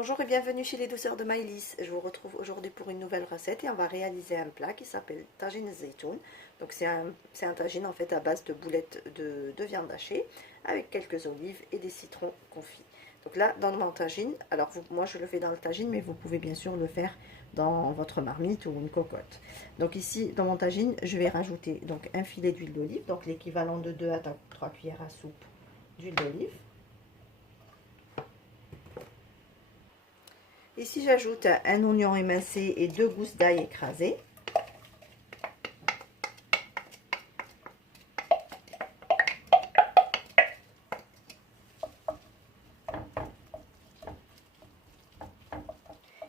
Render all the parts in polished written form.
Bonjour et bienvenue chez les douceurs de Maïlis. Je vous retrouve aujourd'hui pour une nouvelle recette et on va réaliser un plat qui s'appelle tagine zeytoun. Donc c'est un tagine en fait à base de boulettes de viande hachée avec quelques olives et des citrons confits. Donc là dans mon tagine, alors moi je le fais dans le tagine mais vous pouvez bien sûr le faire dans votre marmite ou une cocotte. Donc ici dans mon tagine je vais rajouter donc un filet d'huile d'olive, donc l'équivalent de 2 à 3 cuillères à soupe d'huile d'olive. Ici, j'ajoute un oignon émincé et 2 gousses d'ail écrasées.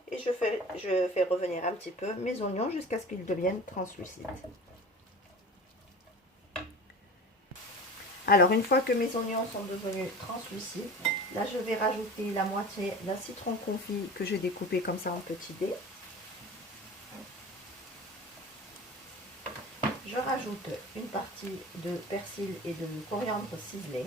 Et je fais revenir un petit peu mes oignons jusqu'à ce qu'ils deviennent translucides. Alors, une fois que mes oignons sont devenus translucides, là, je vais rajouter la moitié d'un citron confit que j'ai découpé comme ça en petits dés. Je rajoute une partie de persil et de coriandre ciselé.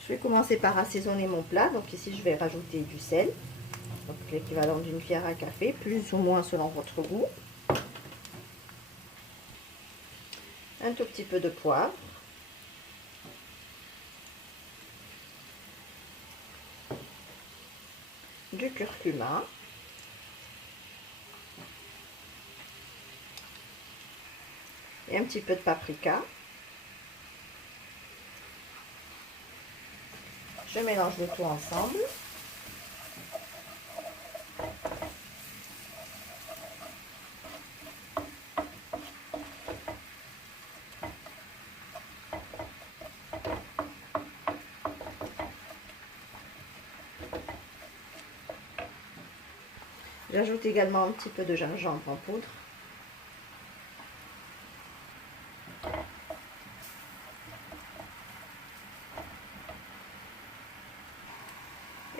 Je vais commencer par assaisonner mon plat. Donc ici, je vais rajouter du sel, donc l'équivalent d'une cuillère à café, plus ou moins selon votre goût. Un tout petit peu de poivre. Du curcuma. Et un petit peu de paprika. Je mélange le tout ensemble. J'ajoute également un petit peu de gingembre en poudre.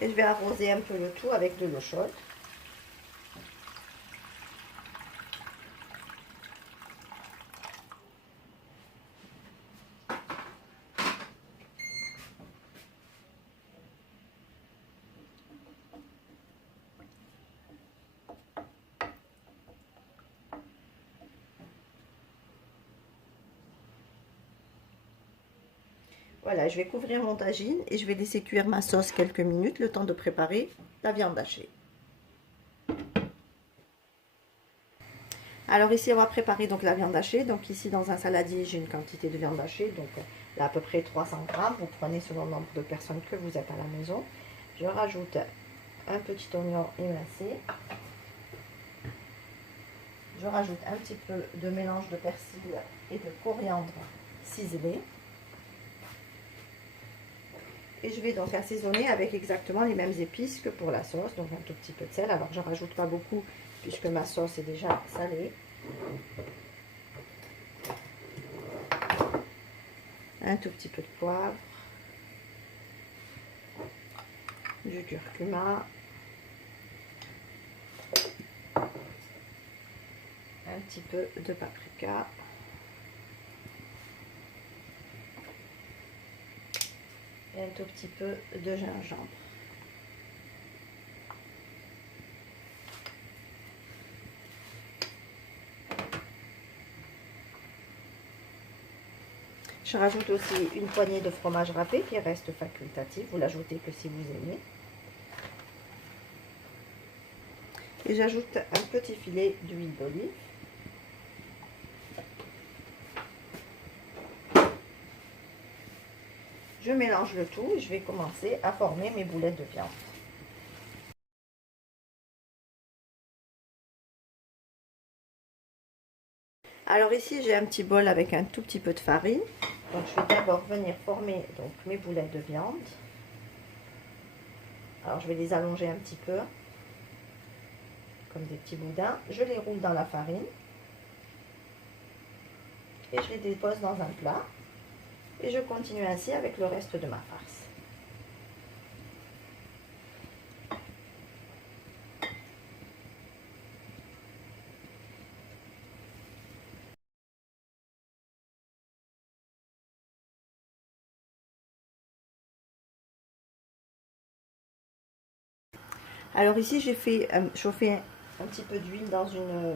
Et je vais arroser un peu le tout avec de l'eau chaude. Voilà, je vais couvrir mon tagine et je vais laisser cuire ma sauce quelques minutes, le temps de préparer la viande hachée. Alors ici, on va préparer donc la viande hachée. Donc ici, dans un saladier, j'ai une quantité de viande hachée, donc là, à peu près 300 grammes. Vous prenez selon le nombre de personnes que vous êtes à la maison. Je rajoute un petit oignon émincé. Je rajoute un petit peu de mélange de persil et de coriandre ciselé. Et je vais donc assaisonner avec exactement les mêmes épices que pour la sauce. Donc un tout petit peu de sel. Alors je ne rajoute pas beaucoup puisque ma sauce est déjà salée. Un tout petit peu de poivre. Du curcuma. Un petit peu de paprika. Et un tout petit peu de gingembre. Je rajoute aussi une poignée de fromage râpé qui reste facultatif. Vous l'ajoutez que si vous aimez. Et j'ajoute un petit filet d'huile d'olive. Je mélange le tout et je vais commencer à former mes boulettes de viande. Alors ici j'ai un petit bol avec un tout petit peu de farine. Donc je vais d'abord venir former donc mes boulettes de viande. Alors je vais les allonger un petit peu, comme des petits boudins. Je les roule dans la farine. Et je les dépose dans un plat. Et je continue ainsi avec le reste de ma farce. Alors ici, j'ai fait chauffer un petit peu d'huile dans une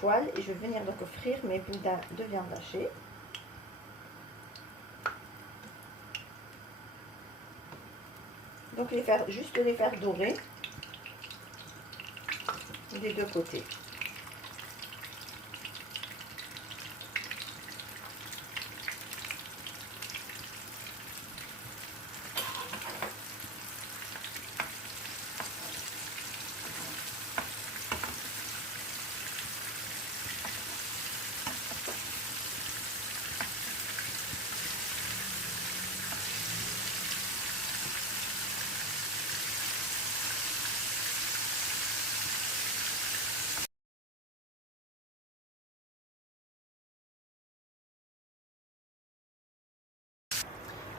poêle et je vais venir donc frire mes boudins de viande hachée. Donc juste les faire dorer des deux côtés.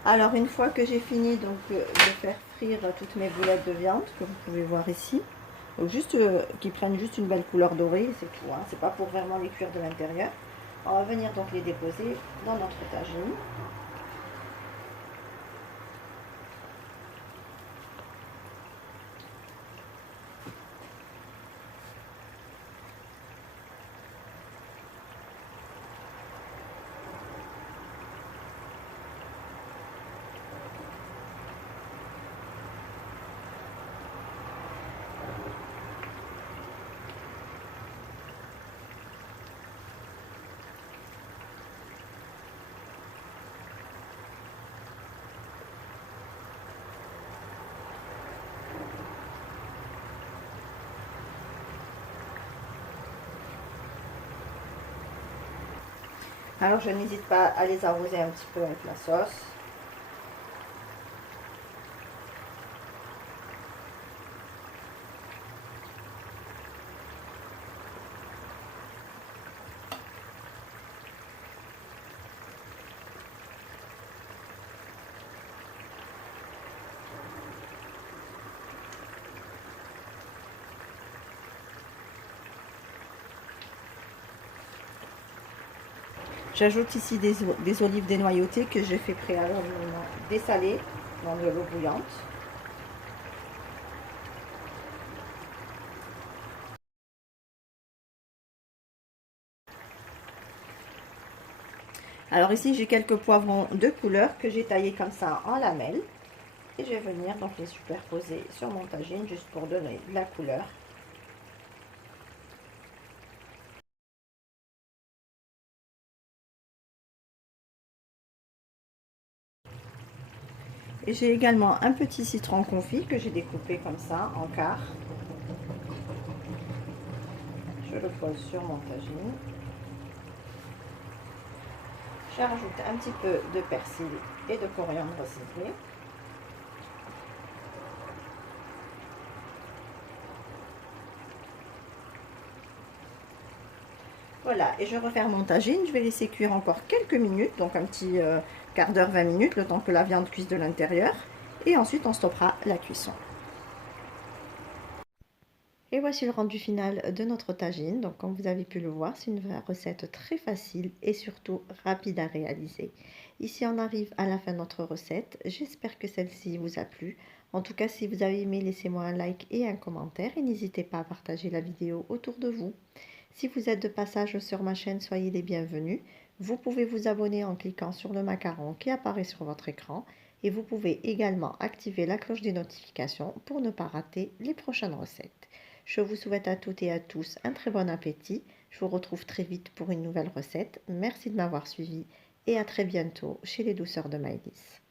Alors une fois que j'ai fini donc de faire frire toutes mes boulettes de viande, que vous pouvez voir ici, donc juste qu'ils prennent juste une belle couleur dorée, c'est tout, hein, c'est pas pour vraiment les cuire de l'intérieur. On va venir donc les déposer dans notre tagine. Alors je n'hésite pas à les arroser un petit peu avec la sauce. J'ajoute ici des olives dénoyautées que j'ai fait préalablement dessaler dans de l'eau bouillante. Alors ici j'ai quelques poivrons de couleur que j'ai taillés comme ça en lamelles. Et je vais venir donc les superposer sur mon tagine juste pour donner de la couleur. Et j'ai également un petit citron confit que j'ai découpé comme ça en quart. Je le pose sur mon tagine. Je rajoute un petit peu de persil et de coriandre ciselé. Voilà, et je referme mon tagine. Je vais laisser cuire encore quelques minutes, donc un petit quart d'heure, 20 minutes, le temps que la viande cuise de l'intérieur. Et ensuite, on stoppera la cuisson. Et voici le rendu final de notre tagine. Donc comme vous avez pu le voir, c'est une recette très facile et surtout rapide à réaliser. Ici on arrive à la fin de notre recette. J'espère que celle-ci vous a plu. En tout cas, si vous avez aimé, laissez-moi un like et un commentaire. Et n'hésitez pas à partager la vidéo autour de vous. Si vous êtes de passage sur ma chaîne, soyez les bienvenus. Vous pouvez vous abonner en cliquant sur le macaron qui apparaît sur votre écran. Et vous pouvez également activer la cloche des notifications pour ne pas rater les prochaines recettes. Je vous souhaite à toutes et à tous un très bon appétit. Je vous retrouve très vite pour une nouvelle recette. Merci de m'avoir suivi et à très bientôt chez les douceurs de Maëlys.